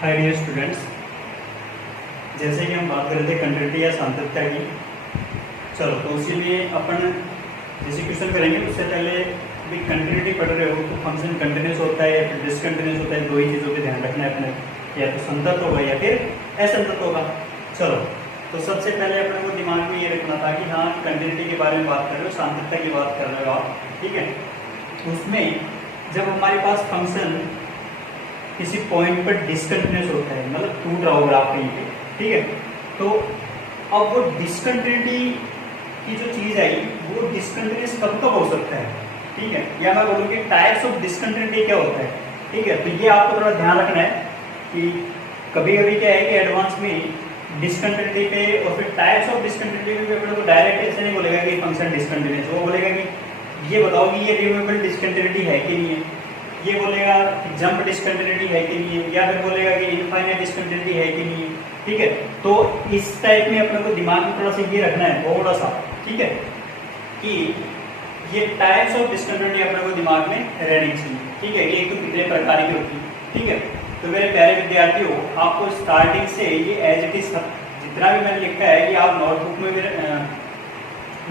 Hi dear students, जैसे कि हम बात कर रहे थे कंटिन्यूटी या सातत्यता की। चलो तो उसी में अपन जैसे क्वेश्चन करेंगे उससे पहले भी कंटिन्यूटी पढ़ रहे हो तो फंक्शन कंटिन्यूस होता है या फिर डिसकंटिन्यूस होता है, दो ही चीज़ों पे ध्यान रखना है अपने, या तो संतत होगा या फिर असंतत होगा। चलो तो सबसे पहले अपने को दिमाग में ये रखना था कि हाँ कंटिन्यूटी के बारे में बात कर रहे हो, सातत्यता की बात कर रहे हो आप, ठीक है। उसमें जब हमारे पास फंक्शन किसी पॉइंट पर डिसकंटिन्यूस होता है, मतलब टूट रहा हो ग्राफ कहीं पे, ठीक है, तो अब वो डिसकंटिन्यूटी की जो चीज आई वो डिसकंटिन्यूस कब तक हो सकता है, ठीक है, या मैं बोलूँ कि टाइप्स ऑफ डिसकंटिन्यूटी क्या होता है, ठीक है। तो ये आपको थोड़ा ध्यान रखना है कि कभी कभी क्या है कि एडवांस में डिसकंटिन्यूटी पे और फिर टाइप्स ऑफ डिसकंटिन्यूटी पे अपने को डायरेक्ट ऐसे नहीं बोलेगा कि फंक्शन डिसकंटिन्यूस, वो बोलेगा कि ये बताओ कि ये रिमूवेबल डिसकंटिन्यूटी है कि नहीं है, ये बोलेगा कि जंप डिसकंटिन्यूटी है कि नहीं है, या फिर बोलेगा कि इनफाइनाइट डिसकंटिन्यूटी है कि नहीं है, ठीक है। तो इस टाइप में अपने को दिमाग में थोड़ा सा ये रखना है थोड़ा सा, ठीक है, कि ये टाइप्स ऑफ डिसकंटिन्यूटी अपने को दिमाग में रहनी चाहिए, ठीक है। ये तो कितने प्रकार की होती है, ठीक है। तो मेरे प्यारे विद्यार्थियों, आपको स्टार्टिंग से ये एज इट इज जितना भी मैंने लिखा है कि आप नोटबुक में भी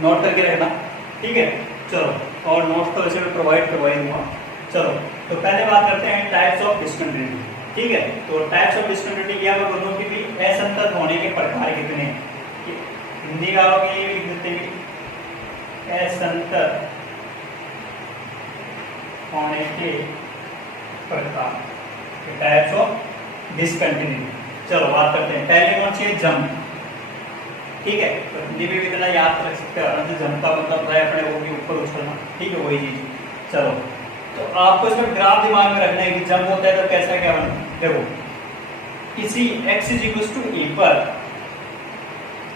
नोट करके रखना, ठीक है। चलो, और नोट्स तो वैसे मैं प्रोवाइड करवाई दूंगा। चलो तो पहले बात करते हैं टाइप्स ऑफ डिसकंटिन्यूटी, ठीक है। तो टाइप्स ऑफ डिसकंटिन्यूटी क्या मैं बोलूँ कि भी असंतत होने के प्रकार कितने हैं, हिंदी का ये लिख देते हैं असंतत होने के प्रकार, टाइप्स ऑफ डिसकंटिन्यूटी। चलो बात करते हैं, पहले कौन सी है, जंप, ठीक है। तो हिंदी में भी इतना याद रख सकते हैं, जंप का मतलब है अपने वो भी ऊपर उछलना, ठीक है, वही चीज। चलो तो आपको इसका ग्राफ दिमाग में रखना है कि जंप होता है तो कैसा क्या बनता है। देखो किसी x = a पर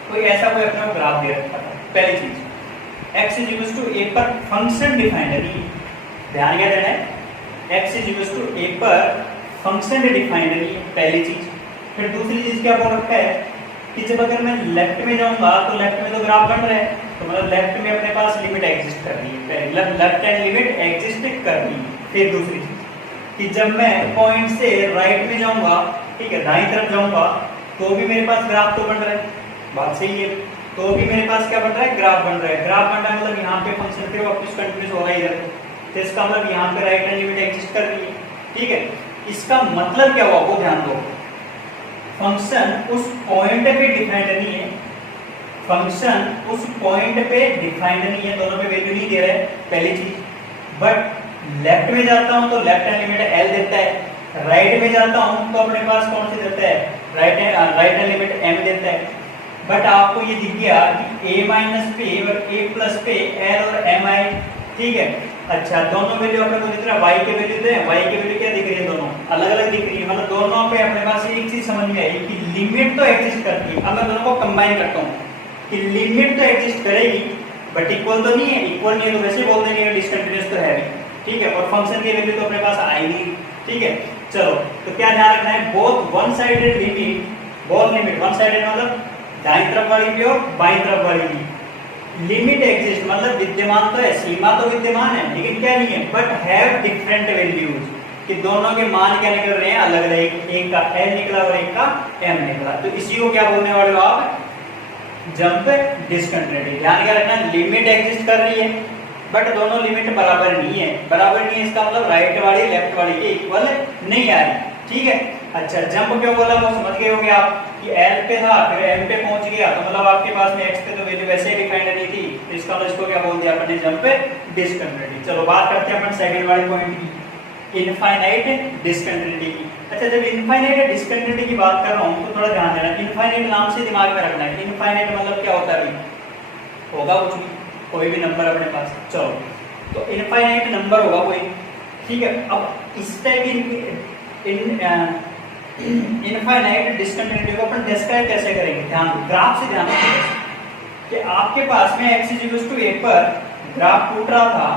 कोई ऐसा कोई अपना ग्राफ दे रखा था, पहली चीज x = a पर फंक्शन डिफाइंड नहीं, ध्यान क्या देना है, x = a पर फंक्शन डिफाइंड नहीं, पहली चीज। फिर दूसरी चीज क्या बोल रखा है कि जब अगर मैं लेफ्ट में जाऊंगा तो लेफ्ट में तो ग्राफ बन रहा है, तो मतलब लेफ्ट में अपने पास लिमिट एग्जिस्ट कर रही है, मतलब लेफ्ट हैंड लिमिट एग्जिस्ट कर रही है। फिर दूसरी चीज कि जब मैं पॉइंट से राइट में जाऊंगा, ठीक है, दाईं तरफ जाऊंगा तो भी मेरे पास ग्राफ तो बन रहा है, बात सही है, तो भी मेरे पास क्या बन रहा है, ग्राफ बन रहा है। ग्राफ बन रहा है मतलब यहाँ पे फंक्शन पे वापस कंटिन्यूस होगा इधर, तो इसका मतलब यहाँ पे राइट हैंड लिमिट एग्जिस्ट कर रही है, ठीक है। इसका मतलब क्या हुआ वो ध्यान दो, फंक्शन उस पॉइंट पे डिफाइंड नहीं है, फंक्शन उस पॉइंट पे डिफाइंड नहीं है, दोनों पे वैल्यू नहीं दे रहा है, पहली चीज। बट लेफ्ट में जाता हूं तो लेफ्ट हैंड लिमिट एल देता है, राइट में जाता हूं तो अपने पास कौन सी देता है, राइट हैंड लिमिट एम देता है। बट आपको ये दिख गया कि a - पे और a + पे l और m आई, ठीक है। अच्छा, दोनों वैल्यू अपने को दिख रहा है, y के वैल्यू दे, y के वैल्यू क्या दिख रही है, दोनों अलग अलग दिख रही है, मतलब दोनों पे अपने पास एक चीज समझ में आई कि लिमिट तो एग्जिस्ट करती है। अब मैं दोनों को कंबाइन करता हूँ कि लिमिट तो एग्जिस्ट करेगी बट इक्वल तो नहीं है, इक्वल नहीं है तो वैसे बोल देंगे डिसकंटिन्यूअस तो है, ठीक है। और फंक्शन की वैल्यू तो अपने पास आई नहीं, ठीक है। चलो तो क्या ध्यान रखना है, both one sided limit, both limit one sided मतलब दाईं तरफ वाली भी और बाईं तरफ वाली भी, लिमिट एग्जिस्ट मतलब विद्यमान तो है, सीमा तो विद्यमान है, लेकिन क्या नहीं है, बट हैव डिफरेंट वैल्यूज, कि दोनों के मान क्या निकल रहे हैं, अलग अलग, एक का l निकला और एक का m निकला। तो इसी को क्या बोलने वाले हो आप, जंप डिसकंटिन्यूटी। ध्यान क्या रखना, लिमिट एग्जिस्ट कर रही है बट दोनों लिमिट बराबर नहीं है, बराबर नहीं है इसका मतलब राइट वाली लेफ्ट वाली के इक्वल नहीं आ रही, ठीक है। अच्छा, जंप क्यों बोला वो समझ गए होंगे आप कि L पे था फिर M पे पहुंच गया, तो मतलब आपके पास में X पे तो वैल्यू वैसे ही डिफाइंड नहीं थी, तो इसका मतलब इसको क्या बोल दिया अपने, जंप डिसकंटिन्यूटी। चलो बात करते हैं अपन सेकंड वाले पॉइंट की, इनफाइनाइट डिसकंटिन्यूटी की। अच्छा, जब इनफाइनाइट डिसकंटिन्यूटी की बात कर रहा हूं तो थोड़ा ध्यान देना, इनफाइनाइट नाम से दिमाग में रखना है, इनफाइनाइट मतलब क्या होता है, होगा कुछ भी, कोई भी नंबर अपने पास। चलो तो इनफाइनाइट नंबर होगा कोई, ठीक है। अब इस टाइप इनफाइनाइट डिसकंटिन्यूटी को अपन डिस्क्राइब कैसे करेंगे, ध्यान दो, ग्राफ से ध्यान रखिए कि आपके पास में x = a पर ग्राफ टूट रहा था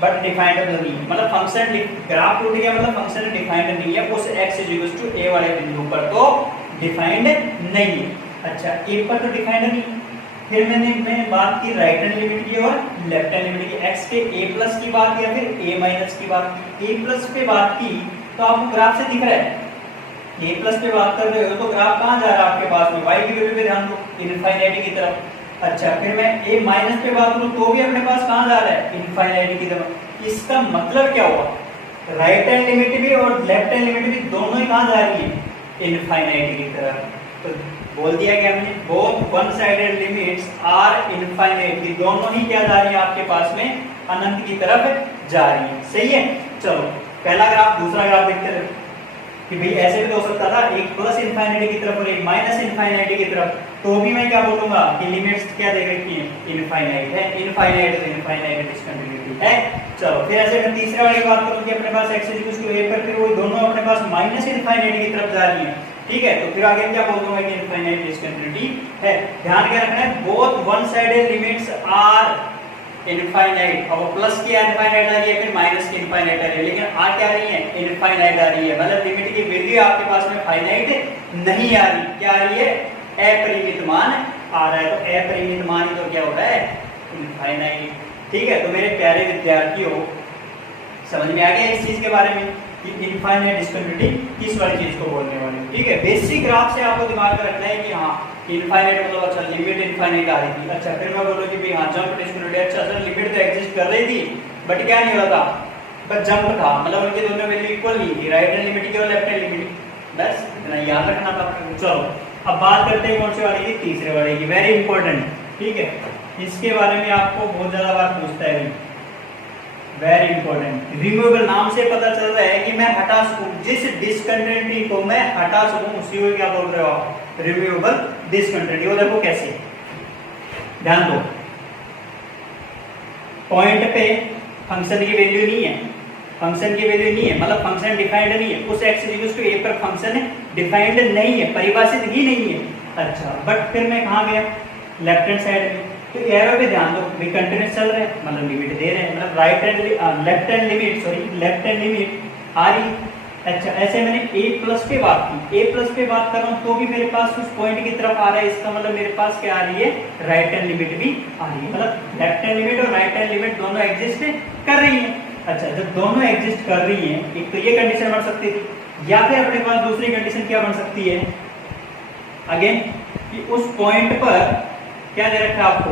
बट डिफाइंड नहीं, मतलब फंक्शन ग्राफ टूट गया मतलब फंक्शन डिफाइंड नहीं है, उस x = a वाले बिंदु पर तो डिफाइंड नहीं है। अच्छा, a पर तो डिफाइंड नहीं, फिर मैंने बात की राइट हैंड लिमिट की और लेफ्ट हैंड लिमिट की, x के a+ की बात या फिर a- की बात की, a+ पे बात की तो आपको ग्राफ से दिख रहा है ये प्लस पे बात कर रहे हो तो ग्राफ कहाँ जा रहा है आपके पास में, y की वैल्यू पे ध्यान दो, इनफाइनाइटी की तरफ। अच्छा फिर मैं a माइनस पे बात करूं तो भी अपने पास कहाँ जा रहा है, इनफाइनाइटी की तरफ। इसका मतलब क्या हुआ, राइट हैंड लिमिट भी और लेफ्ट हैंड लिमिट भी दोनों ही कहाँ जा रही है, इनफाइनाइटी की तरफ। तो बोल दिया कि हमने both one sided limits are infinite, की दोनों ही क्या जा रही है आपके पास में, अनंत की तरफ जा रही है। सही है। चलो पहला ग्राफ, दूसरा ग्राफ देखते रहे कि भाई ऐसे भी तो हो सकता था, एक प्लस इनफाइनाइटी की तरफ और एक माइनस इनफाइनाइटी की तरफ, तो भी मैं क्या बोलूंगा कि लिमिट्स क्या दे रखी है, इनफाइनाइट है। इनफाइनाइट तो इनफाइनाइट डिस्कंटिन्यूटी है। चलो फिर ऐसे मैं तीसरे वाली बात करूं कि अपने पास x इक्वल्स टू a पर फिर वो दोनों अपने पास माइनस इनफाइनाइटी की तरफ जा रही है। ठीक है, तो फिर आगे क्या बोल दूंगा कि इनफाइनाइट डिस्कंटिन्यूटी है। ध्यान क्या रखना है, both one sided limits are infinite. अब प्लस की इनफाइनाइट आ रही है, फिर माइनस की इनफाइनाइट आ रही है, लेकिन आ क्या रही है, इनफाइनाइट आ रही है। मतलब लिमिट की वैल्यू आपके पास में फाइनाइट नहीं आ रही, क्या आ रही है, अपरिमित मान आ रहा है। तो अपरिमित मान ही तो क्या होता है, इनफाइनाइट। ठीक है, तो मेरे प्यारे विद्यार्थियों समझ में आ गया इस चीज के बारे में कि इनफाइनाइट डिस्कंटिन्यूटी किस वाली चीज को बोलने वाले। ठीक है, बेसिक ग्राफ से आपको दिमाग में रखना है कि हाँ इनफाइनाइट मतलब अच्छा लिमिट इनफाइनाइट आ रही थी। अच्छा फिर मैं बोलूं कि भाई हाँ जंप डिस्कंटिन्यूटी, अच्छा सर लिमिट तो एग्जिस्ट कर रही थी बट क्या नहीं हो रहा था, बस जंप था, मतलब उनके दोनों वैल्यू इक्वल नहीं थी, राइट हैंड लिमिट की और लेफ्ट हैंड लिमिट, बस इतना याद रखना था। चलो अब बात करते हैं कौन से वाले की, तीसरे वाले की, वेरी इंपॉर्टेंट। ठीक है, इसके बारे में आपको बहुत ज्यादा बार पूछता है, वेरी इंपॉर्टेंट। रिमूवेबल नाम से पता चल रहा है कि मैं हटा सकूं, जिस डिस्कंटिन्यूटी को मैं हटा सकूं उसी को क्या बोल रहे हो आप, रिमूवेबल डिस्कंटिन्यूटी। वो देखो कैसे, ध्यान दो, पॉइंट पे फंक्शन की वैल्यू नहीं है, फंक्शन की वैल्यू नहीं है, मतलब फंक्शन डिफाइंड नहीं है, उस x इक्वल्स टू a पर फंक्शन डिफाइंड नहीं है, परिभाषित ही नहीं है। अच्छा बट फिर मैं कहां गया, लेफ्ट हैंड साइड में, तो एरो पे ध्यान दो, भी कंटीन्यूअस चल रहे हैं, मतलब लिमिट दे रहे हैं, मतलब right hand left hand limit, sorry left hand limit आ रही। अच्छा ऐसे मैंने a प्लस पे बात की, a प्लस पे बात कर रहा हूं तो भी मेरे पास उस पॉइंट की तरफ आ रहा है, इसका मतलब मेरे पास क्या आ रही है, राइट हैंड लिमिट भी आ रही है, मतलब लेफ्ट हैंड लिमिट और राइट हैंड लिमिट दोनों एग्जिस्ट कर रही है। अच्छा जब दोनों एग्जिस्ट कर रही है, एक तो ये कंडीशन बन सकती थी, या फिर अपने पास दूसरी कंडीशन क्या बन सकती है, अगेन कि उस पॉइंट पर क्या दे रखा है आपको,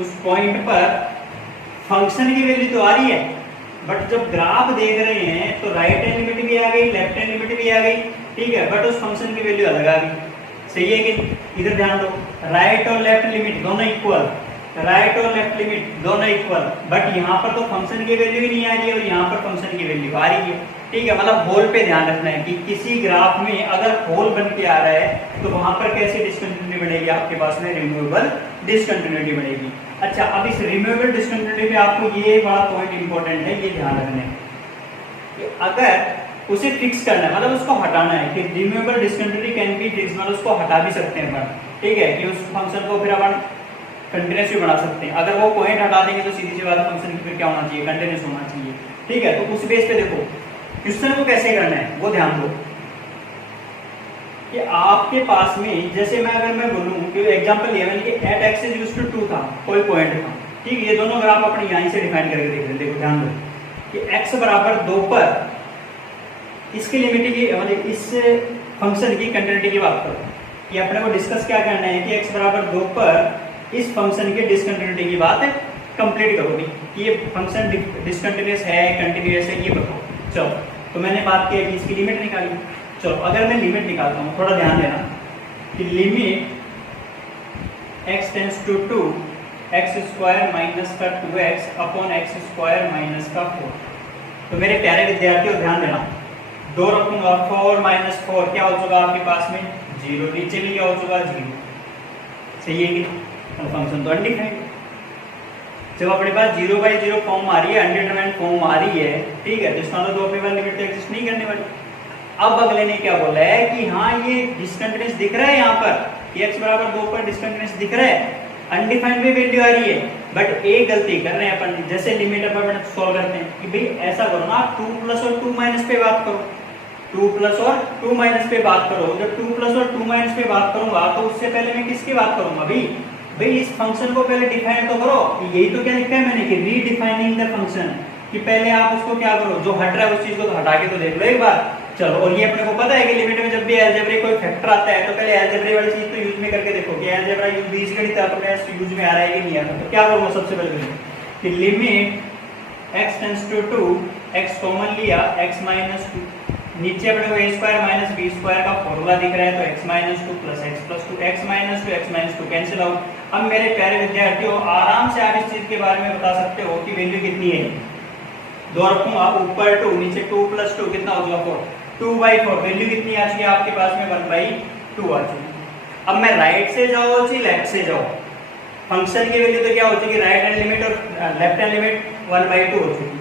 उस पॉइंट पर फंक्शन की वैल्यू तो आ रही है, बट जब ग्राफ देख रहे हैं तो राइट हैंड लिमिट भी आ गई, लेफ्ट हैंड लिमिट भी आ गई। ठीक है, बट उस फंक्शन की वैल्यू अलग आ गई। सही है कि, इधर ध्यान दो, राइट और लेफ्ट लिमिट दोनों इक्वल, राइट और लेफ्ट लिमिट दोनों इक्वल, बट यहाँ पर तो फंक्शन की वैल्यू भी नहीं आ रही है और यहाँ पर फंक्शन की वैल्यू आ रही है। ठीक है, मतलब होल पे ध्यान रखना है कि किसी ग्राफ में अगर होल बन के आ रहा है तो वहां पर कैसी डिस्कंटिन्यूटी बनेगी, आपके पास में रिमूवेबल डिस्कंटिन्यूटी बनेगी। अच्छा अब इस रिमूवेबल डिस्कंटिन्यूटी पे आपको ये बड़ा पॉइंट इंपॉर्टेंट है, ये ध्यान रखना है कि अगर उसे फिक्स करना है, मतलब उसको हटाना है, कि removable discontinuity can be fix, मतलब उसको हटा भी सकते हैं अपन। ठीक है, कि उस फंक्शन को फिर अपन कंटिन्यूस भी बना सकते हैं। अगर वो पॉइंट हटा देंगे तो सीधी सी बात फंक्शन की फिर क्या होना चाहिए, कंटिन्यूस होना चाहिए। ठीक है, तो उस बेस पे देखो क्वेश्चन को कैसे करना है वो ध्यान दो कि आपके पास में, जैसे मैं अगर मैं बोलूं कि एग्जांपल ये कि at x is equal to 2 था, कोई पॉइंट था। ठीक, ये दोनों ग्राफ अपने यहीं से डिफाइन करके देख रहे हैं। देखो ध्यान दो कि x बराबर 2 पर इसकी लिमिट की, मतलब इस फंक्शन की कंटिन्यूटी की बात करो, कि अपने को डिस्कस क्या करना है कि x बराबर 2 पर इस फंक्शन की डिसकंटिन्यूटी की बात कंप्लीट करोगे कि ये फंक्शन डिसकंटिन्यूअस है, कंटिन्यूअस है, ये बताओ। चलो तो मैंने बात की कि इसकी लिमिट निकाली। चलो अगर मैं लिमिट निकालता हूँ, थोड़ा ध्यान देना कि limit x tends to 2 x square minus का 2x upon x square minus का 4। तो मेरे प्यारे विद्यार्थियों ध्यान देना, 2 रखूंगा, 4 माइनस 4 क्या हो चुका आपके पास में 0, नीचे भी क्या हो चुका 0। सही है कि फंक्शन तो अनडिफाइंड, जब अपने पास 0/0 फॉर्म आ रही है, अनडिटरमाइंड फॉर्म आ रही है, ठीक है, तो इसका मतलब 2 अपने पास लिमिट तो एग्जिस्ट नहीं करने वाली। अब अगले ने क्या बोला है कि हाँ ये डिस्कंटिन्यूअस दिख रहा है, यहाँ पर x बराबर 2 पर डिस्कंटिन्यूअस दिख रहा है, अनडिफाइंड भी वैल्यू आ रही है, बट एक गलती कर रहे हैं अपन, जैसे लिमिट अपन सॉल्व करते हैं कि भाई ऐसा करो ना, 2 प्लस और 2 माइनस पे बात करो, 2 प्लस और 2 माइनस पे बात करो। जब 2 प्लस और 2 माइनस पे बात करूंगा तो उससे पहले मैं किसकी बात करूंगा, भाई इस फंक्शन को पहले डिफाइन तो करो। यही तो क्या लिखा है मैंने कि रीडिफाइनिंग द फंक्शन, कि पहले आप उसको क्या करो, जो हट रहा है उस चीज को तो हटा के तो देख लो एक बार। चलो, और ये अपने को पता है कि लिमिट में जब भी अलजेब्रिक कोई फैक्टर आता है तो पहले अलजेब्रिक वाली चीज तो यूज में करके देखो कि अलजेब्रा यूज बीजगणित अपने यूज में आ रहा है कि नहीं आ रहा। तो क्या करूंगा सबसे पहले कि limit x tends to 2, x common लिया, x माइनस 2, नीचे अपने को a square minus b square का फॉर्मूला दिख रहा है तो x minus 2 plus x plus 2, x minus 2 x minus 2 cancel out. अब मेरे प्यारे विद्यार्थियों, आराम से आप इस चीज के बारे में बता सकते हो कि वैल्यू कितनी है। दो रखूंगा, ऊपर 2 नीचे 2 प्लस 2 कितना हो जाएगा 4, 2/4। वैल्यू कितनी आ चुकी है आपके पास में 1/2 आ चुकी है। अब मैं राइट से जाओ कि लेफ्ट से जाओ, फंक्शन की वैल्यू तो क्या हो चुकी, राइट हैंड लिमिट और लेफ्ट हैंड लिमिट 1/2 हो चुकी,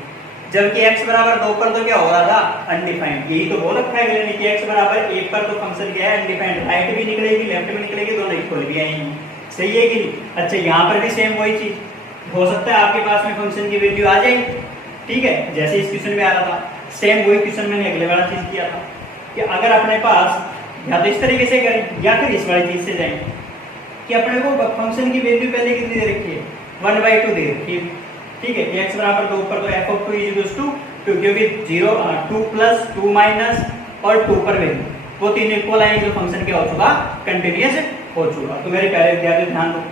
जबकि x बराबर 2 पर तो क्या हो रहा था, अनडिफाइंड। यही तो बोल रखा है कि x बराबर 1 पर तो फंक्शन क्या है, अनडिफाइंड। राइट भी निकलेगी लेफ्ट भी निकलेगी, दोनों इक्वल भी आएंगी, सही है कि नहीं। अच्छा, यहाँ पर भी सेम वही चीज हो सकता है, आपके पास में फंक्शन की वैल्यू आ जाए, ठीक है, जैसे इस क्वेश्चन में आ रहा था। सेम वही क्वेश्चन मैंने अगले वाला चीज किया था कि अगर अपने पास या तो इस तरीके से करें या फिर इस वाली चीज से जाएं कि अपने को फंक्शन की वैल्यू पहले कितनी दे रखी है, 1/2 दे रखी है, ठीक है। x बराबर 2 पर तो f ऑफ 2 इक्वल्स टू 2, क्योंकि 0 2 प्लस 2 माइनस और 2 पर वैल्यू वो तीनों इक्वल आएंगे, तो फंक्शन क्या हो चुका, कंटीन्यूअस हो चुका। तो मेरे प्यारे विद्यार्थी ध्यान दो,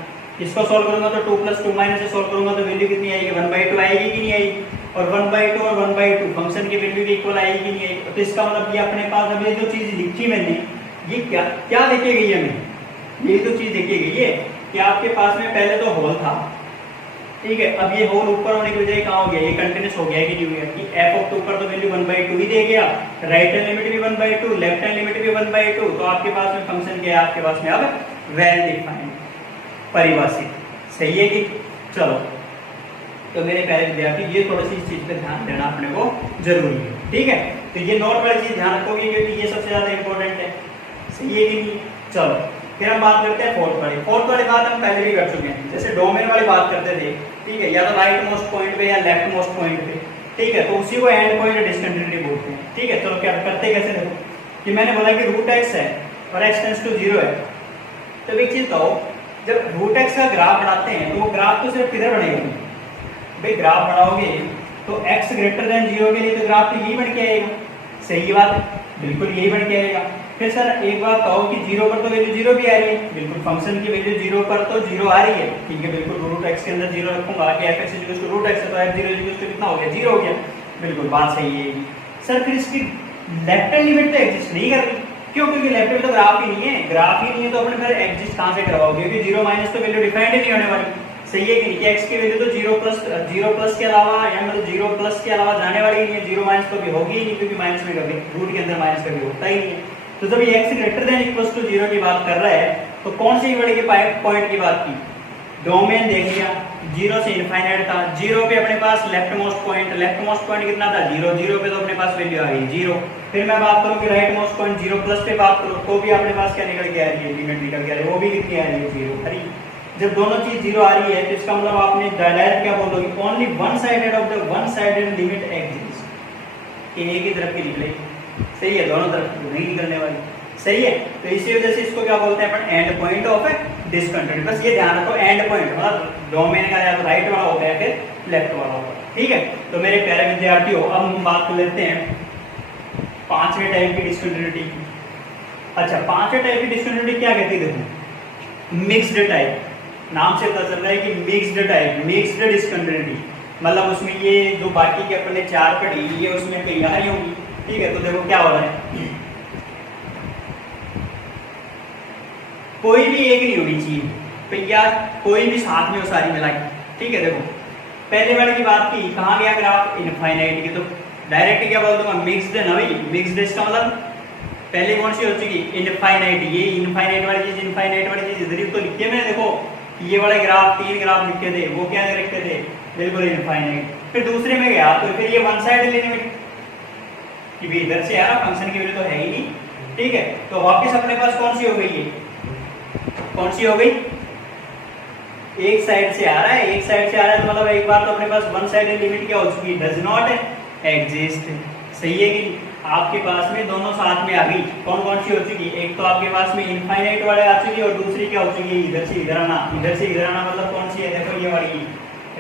इसको सॉल्व करूंगा तो 2 प्लस 2 माइनस से सॉल्व करूंगा तो वैल्यू कितनी आएगी, 1/2 आएगी कि नहीं आएगी। और 1/2 और 1/2 फंक्शन की वैल्यू के इक्वल आएगी कि नहीं आएगी। तो इसका मतलब ये अपने पास अभी जो चीज लिखी मैंने, ये क्या क्या देखी गई है, हमें ये तो चीज देखी गई है कि आपके पास में पहले तो होल था, ठीक है। अब ये होल ऊपर होने की वजह कहाँ हो गया, ये कंटीन्यूअस हो गया है कि नहीं हो गया, कि f ऑफ 2 पर तो वैल्यू 1/2 ही दे गया, राइट हैंड लिमिट भी 1/2, लेफ्ट हैंड लिमिट भी 1/2, तो आपके पास में फंक्शन क्या है, आपके पास में अब वेल डिफाइंड, परिभाषित, सही है कि। चलो, तो मेरे प्यारे विद्यार्थी, ये थोड़ी सी इस चीज पे ध्यान देना अपने को जरूरी है, ठीक है। तो ये नोट वाली चीज ध्यान रखोगे क्योंकि ये सबसे ज्यादा इंपॉर्टेंट है, सही है कि नहीं। चलो, फिर हम बात करते हैं फोर्थ वाली बात हम पहले भी कर चुके हैं, जैसे डोमेन वाली बात करते थे, ठीक है, या तो राइट मोस्ट पॉइंट पे या लेफ्ट मोस्ट पॉइंट पे, ठीक है, तो उसी को एंड पॉइंट डिस्कंटिन्यूटी बोलते हैं, ठीक है। चलो, क्या करते कैसे, देखो कि मैंने बोला कि रूट x है और x टेंड्स टू 0 है, तो एक चीज कहो, जब रूट x का ग्राफ बनाते हैं तो वो ग्राफ तो सिर्फ किधर बनेगा भाई, ग्राफ बनाओगे तो x ग्रेटर देन 0 के लिए तो ग्राफ तो यही बन के आएगा, सही बात है, बिल्कुल यही बन के आएगा। फिर सर एक बात कहो कि 0 पर तो वैल्यू 0 भी आ रही है, बिल्कुल फंक्शन की वैल्यू 0 पर तो 0 आ रही है, ठीक है, बिल्कुल रूट x के अंदर 0 रखूंगा कि f(x) = रूट x है तो f(0) कितना हो गया, 0 हो गया, बिल्कुल बात सही है। सर फिर इसकी लेफ्ट हैंड लिमिट तो एग्जिस्ट नहीं कर रही, क्यों, क्योंकि लेफ्ट में तो ग्राफ ही नहीं है, ग्राफ ही नहीं है तो अपने फिर एग्जिस्ट कहां से करवाओगे, क्योंकि 0 माइनस तो वैल्यू डिफाइंड ही नहीं होने वाली, सही है कि नहीं, x की वैल्यू तो 0 प्लस के अलावा या मतलब 0 प्लस के अलावा जाने वाली ही नहीं है, 0 माइनस तो भी होगी ही नहीं, क्योंकि माइनस में कभी रूट के अंदर माइनस कभी होता ही नहीं है। तो जब ये x greater than equals to 0 की बात कर रहा है तो कौन सी बड़ी पॉइंट की बात की, डोमेन देख लिया, 0 से इनफाइनाइट था, 0 पे अपने पास लेफ्ट मोस्ट पॉइंट कितना था, 0 पे तो अपने पास वैल्यू आ गई 0। फिर मैं बात करूं कि राइट मोस्ट पॉइंट 0 प्लस पे बात करूं तो भी अपने पास क्या निकल के आ रही है, लिमिट निकल के आ रही है, वो भी कितनी आ रही है, 0। अरे जब दोनों चीज 0 आ रही है तो इसका मतलब आपने डायरेक्ट क्या बोलोगे, only one sided of the one sided limit exist, कि एक ही तरफ की निकलेगी, सही है, दोनों तरफ नहीं निकलने वाली, सही है। तो इसी वजह से इसको क्या बोलते हैं अपन, एंड पॉइंट ऑफ डिस्कंटिन्यूटी। बस ये ध्यान रखो, एंड पॉइंट मतलब डोमेन का या तो राइट वाला होता है फिर लेफ्ट वाला होता है, ठीक है। तो मेरे प्यारे विद्यार्थियों, अब हम बात कर लेते हैं पांचवें टाइप की डिस्कंटिन्यूटी की। अच्छा, पांचवें टाइप की डिस्कंटिन्यूटी क्या कहती है, देखो मिक्स्ड टाइप, नाम से पता चल रहा है कि मिक्स्ड टाइप, मिक्स्ड डिस्कंटिन्यूटी, मतलब उसमें ये जो बाकी के अपने 4 पढ़ी ये उसमें कहीं आ रही होंगी, ठीक है। तो देखो क्या हो रहा है, कोई भी एक नहीं होनी चाहिए भैया, कोई भी साथ में हो सारी मिला के, ठीक है। देखो पहले वाले की बात की, कहाँ गया ग्राफ, इनफाइनाइट की, तो डायरेक्ट क्या बोल दूंगा, मिक्स्ड है ना भाई, मिक्स्ड इसका मतलब पहले कौन सी हो चुकी, इनफाइनाइट, ये इनफाइनाइट वाली चीज, इनफाइनाइट वाली चीज इधर ही तो लिखी है मैंने, देखो ये वाले ग्राफ 3 ग्राफ लिखे थे, वो क्या लिखे थे, बिल्कुल इनफाइनाइट। फिर दूसरे में गया तो फिर ये वन साइड लिमिट कि भी इधर से यार फंक्शन की वैल्यू तो है ही नहीं, ठीक है। तो वापस अपने पास कौन सी हो गई, है कौन सी हो गई, एक साइड से आ रहा है, एक साइड से आ रहा है तो मतलब एक बार तो अपने पास वन साइड लिमिट क्या हो चुकी है, डज नॉट एग्जिस्ट, सही है कि आपके पास में दोनों साथ में आ गई। कौन कौन सी हो चुकी, एक तो आपके पास में इनफाइनाइट वाले आ चुकी है और दूसरी क्या हो चुकी है, इधर से इधर आना, इधर से इधर आना, मतलब कौन सी है, देखो ये वाली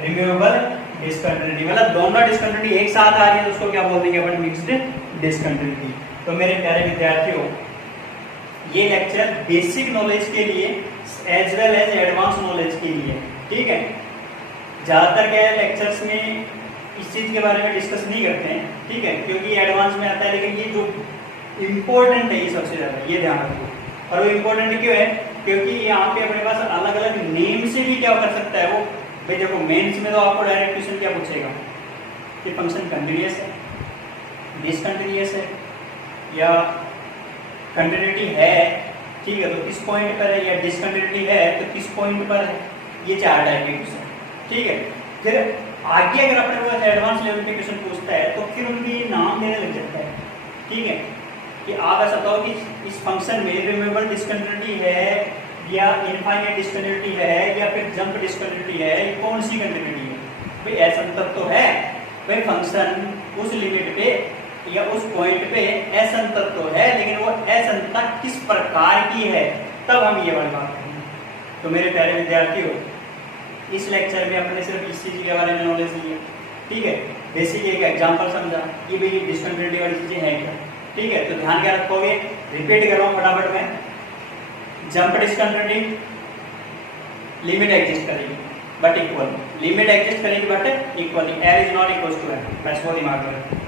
रिमूवेबल डिसकंटिन्यूटी, मतलब दोनों डिसकंटिन्यूटी एक साथ आ रही है तो उसको क्या बोल देंगे अपन, मिक्स्ड डिसकंटिन्यूटी। तो मेरे प्यारे विद्यार्थियों, ये लेक्चर बेसिक नॉलेज के लिए as well as advance knowledge के लिए, ठीक है। ज्यादातर क्या है लेक्चर्स में इस चीज के बारे में डिस्कस नहीं करते हैं, ठीक है, क्योंकि एडवांस में आता है, लेकिन ये जो इम्पोर्टेंट है ये सबसे ज्यादा, ये ध्यान रखो। और वो इम्पोर्टेंट क्यों है, क्योंकि यहाँ पे अपने पास अलग अलग नेम से भी क्या कर सकता है वो। भाई देखो मेंस में तो आपको डायरेक्ट क्वेश्चन क्या पूछेगा कि फंक्शन कंटिन्यूअस है, डिसकंटिन्यूअस है या कंटिन्यूटी है, ठीक है, तो किस पॉइंट पर है, या डिसकंटिन्यूटी है तो किस पॉइंट पर है। ये 4 टाइप के क्वेश्चन, ठीक है। फिर आगे अगर अपने को एडवांस लेवल पे क्वेश्चन पूछता है तो फिर उनके नाम देने लग जाता है, ठीक है, कि आप ऐसा बताओ कि इस फंक्शन में रिमूवेबल डिसकंटिन्यूटी है या इनफाइनाइट डिसकंटिन्यूटी है या फिर जंप डिसकंटिन्यूटी है, ये कौन सी कंटिन्यूटी है। भाई ऐसा तो है, भाई फंक्शन उस लिमिट पे या उस पॉइंट पे असंतत तो है, लेकिन वो असंतता किस प्रकार की है, तब हम ये वाली बात करेंगे। तो मेरे प्यारे विद्यार्थियों, इस लेक्चर में अपने सिर्फ इस चीज के बारे में नॉलेज ली है, ठीक है। बेसिक एक एग्जांपल समझा कि भाई डिसकंटिन्यूटी वाली चीजें हैं क्या, ठीक है। तो ध्यान क्या रखोगे, रिपीट कर रहा हूं फटाफट में। जंप डिसकंटिन्यूटी, लिमिट एग्जिस्ट करेगी बट इक्वल, लिमिट एग्जिस्ट करेगी but equally, L is not equal to L, बस वो दिमाग में।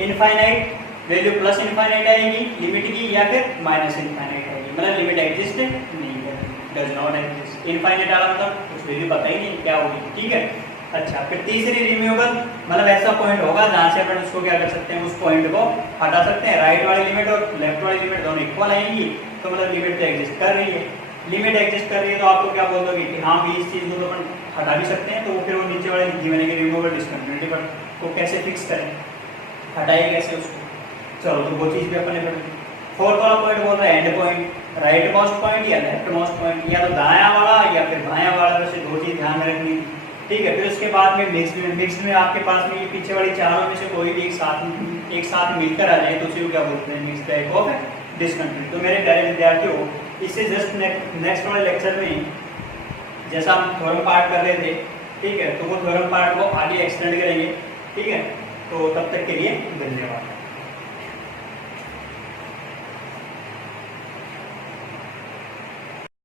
इनफाइनाइट वैल्यू प्लस इनफाइनाइट आएगी लिमिट की या फिर माइनस इनफाइनाइट आएगी, मतलब लिमिट एग्जिस्ट नहीं है, डज नॉट एग्जिस्ट। इनफाइनाइट वाला मतलब कुछ वैल्यू पता ही नहीं क्या होगी, ठीक है। अच्छा, फिर तीसरी रिमूवेबल, मतलब ऐसा पॉइंट होगा जहां से अपन उसको क्या कर सकते हैं, उस पॉइंट को हटा सकते हैं। राइट वाली लिमिट और लेफ्ट वाली लिमिट दोनों इक्वल आएंगी, तो मतलब लिमिट तो एग्जिस्ट कर रही है। लिमिट एग्जिस्ट कर रही है तो आपको क्या बोल दोगे कि हाँ भी इस चीज को तो अपन हटा भी सकते हैं, तो वो फिर वो नीचे वाले लिखी बनेगी रिमूवेबल डिसकंटिन्यूटी पर, तो कैसे फिक्स करें, हटाए कैसे उसको। चलो तो वो चीज भी अपन ने पढ़ी। फोर्थ वाला पॉइंट बोल रहा है and point, right most point या लेफ्ट मोस्ट पॉइंट, या तो दायां वाला या फिर बायां वाला, वैसे दो चीज ध्यान में रखनी, ठीक है। फिर उसके बाद में मिक्स्ड में आपके पास में ये पीछे वाली चारों में से कोई भी एक साथ मिलकर आ जाए तो उसी को क्या बोलते हैं, मिक्स्ड टाइप ऑफ डिसकंटिन्यूटी। तो मेरे प्यारे विद्यार्थियों, इससे जस्ट नेक्स्ट वाले लेक्चर में जैसा हम थ्योरम पार्ट कर रहे थे, ठीक है, तो वो थ्योरम पार्ट को आगे एक्सटेंड करेंगे, ठीक है। तो तब तक के लिए धन्यवाद।